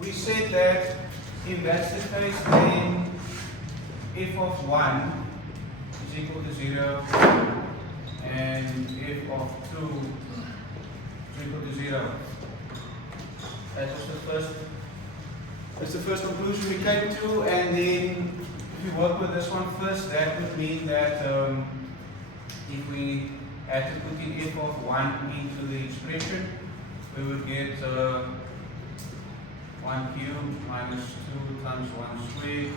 we said that if that's the case, then f of 1 is equal to 0 and f of 2 is equal to 0. That's the first conclusion we came to, and then if we work with this one first, that would mean that if we had to put in f of 1 into the expression, we would get 1 cubed minus 2 times 1 squared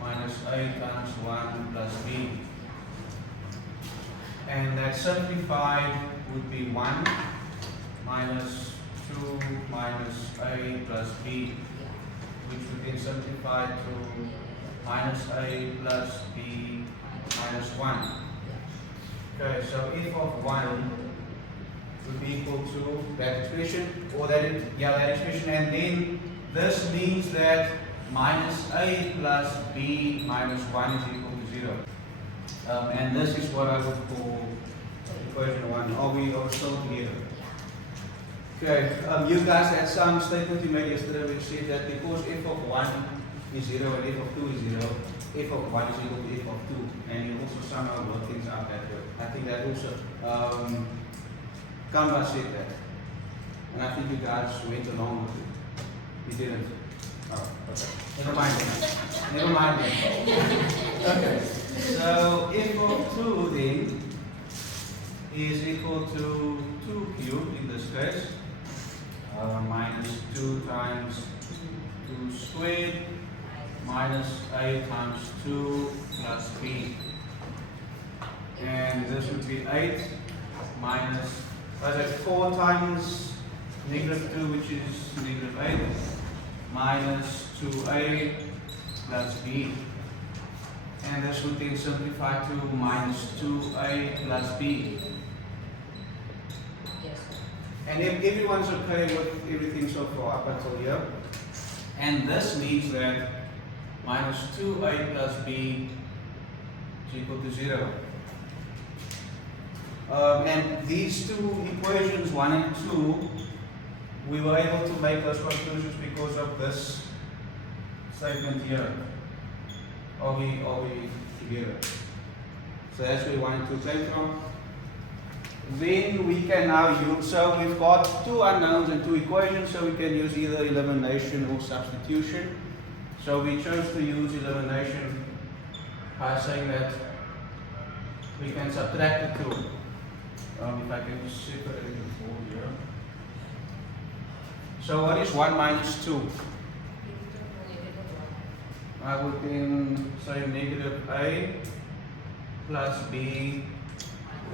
minus a times 1 plus b. And that simplified would be 1 minus 2 minus a plus b, which would then simplify to minus a plus b minus 1. Okay, so f of 1 would be equal to that expression, or that expression, and then this means that minus a plus b minus 1 is equal to 0. And this is what I would call equation 1. Are we still together? Okay, you guys had some statement you made yesterday which said that because f of 1 is 0 and f of 2 is 0, f of 1 is equal to f of 2, and you also somehow work things out that way. I think that also Canva said that, and I think you guys went along with it. You didn't? Oh, okay. Never mind then. Never mind then. Okay, so f of 2 then is equal to 2 cubed in this case, minus 2 times 2 squared minus a times 2 plus b. And this would be 8 minus, what's that, 4 times negative 2, which is negative 8, minus 2a plus b. And this would then simplify to minus 2a plus b. And if everyone's okay with everything so far up until here, and this means that minus 2a plus b is equal to 0. And these two equations, 1 and 2, we were able to make those conclusions because of this statement here. Are we together? So that's where 1 and 2 came from. Then we can now use, so we've got two unknowns and two equations, so we can use either elimination or substitution. So we chose to use elimination by saying that we can subtract the 2. If I can separate it before here. So what is 1 minus 2? I would then say negative a plus b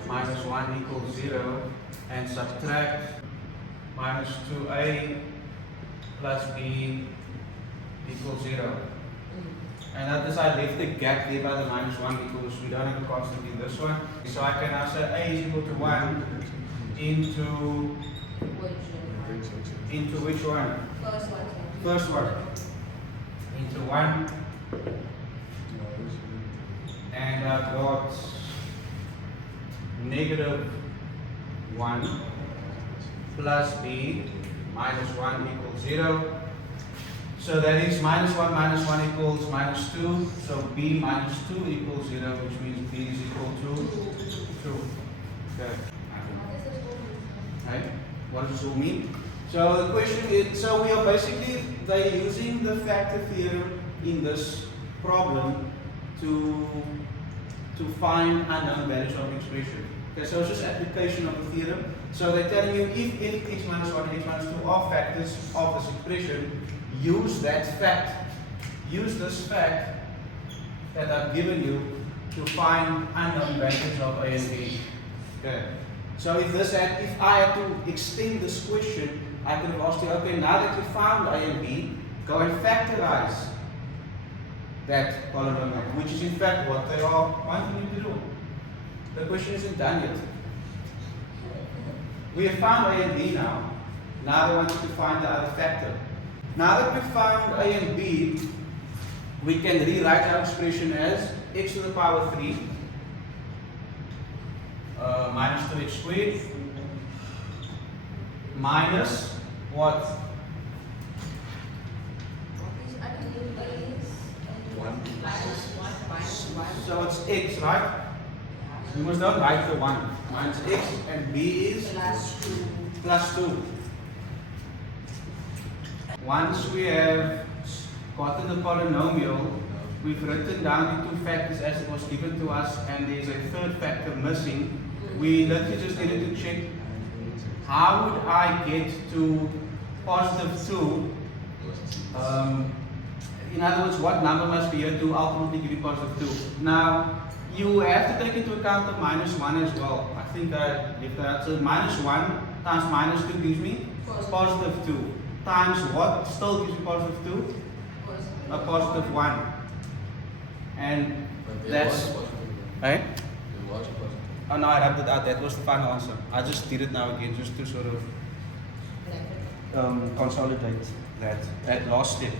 minus 1 equals 0, and subtract minus 2a plus b equals 0. And notice I left the gap there by the minus 1 because we don't have a constant in this one. So I can now say a is equal to 1 into which one? First one. Into 1. And I've got negative 1 plus b minus 1 equals 0. So that is minus 1 equals minus 2. So b minus 2 equals 0, which means b is equal to 2. Okay. Right? What does this all mean? So the question is, so we are basically, they're using the factor theorem in this problem to find unknown values of an expression. Okay, so it's just application of the theorem. So they're telling you if x minus 1 and x minus 2 are factors of this expression, use that fact. Use this fact that I've given you to find unknown values of a and b. Okay. So if I had to extend this question, I could have asked you, okay, now that you found a and b, go and factorize that polynomial, which is in fact what they are wanting you to do. The question isn't done yet. We have found a and b now. Now they want you to find the other factor. Now that we've found a and b, we can rewrite our expression as x to the power 3 minus 2x squared minus what? So it's x, right? You must not write the 1. Mine's x and b is plus 2. Once we have gotten the polynomial, we've written down the two factors as it was given to us, and there's a third factor missing. We literally just needed to check how would I get to positive 2. In other words, what number must be here to ultimately give you positive 2. Now, you have to take into account the minus 1 as well. I think I left that out. So minus 1 times minus 2 gives me positive 2. Times what still gives me positive 2? A positive 1. And that's... Right? Oh no, I rubbed it out. That was the final answer. I just did it now again just to sort of consolidate that last step.